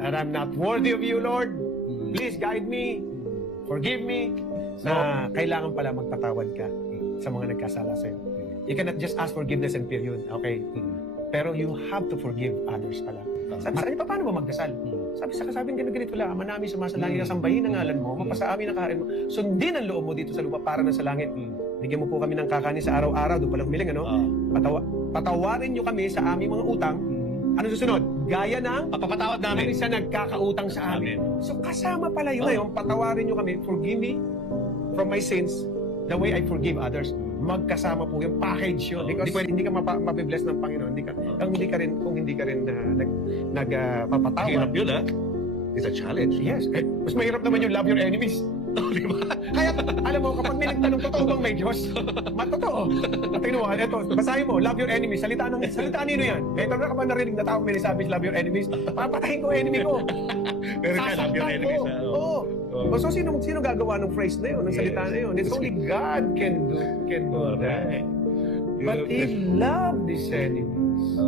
and I'm not worthy of you, Lord. Please guide me. Forgive me. Na kailangan pala magpatawad ka sa mga nagkasala sa'yo. You cannot just ask forgiveness and period. Okay? Pero you have to forgive others pala. Sabi pa, paano ba magdasal? Sabi ganito lang, Ama namin sumasalangit, sambahin ang ngalan mo, mapasa amin ang kaharin mo, sundin ang loob mo dito sa lupa para na sa langit. Bigyan mo po kami ng kakanin sa araw-araw, doon palang humiling, ano? Patawarin nyo kami sa aming mga utang. Ano susunod? Gaya ng Papatawad namin. sa nagkakautang sa amin. So kasama pala yun ngayon, patawarin nyo kami, forgive me from my sins the way I forgive others. Magkasama po yung package yun. Because hindi ka mabibless ng Panginoon. Kung hindi ka rin nagpapatawad. Hirap yun, ha? It's a challenge. Yes. Mas mahirap naman yung love your enemies. Di ba? Kaya, alam mo, kapag may nagtanong, totoo bang may Diyos? Matotoo. At tingnan mo, ito, basahin mo, love your enemies. Salita nino yan? Ito na kapag narinig na tao may nasabi, love your enemies, papatayin ko enemy ko. Pero ka, love your enemies, ha? Oo. So, sino gagawa ng phrase na yun, ng salita na yun? It's only God can do that. But He loved His enemies.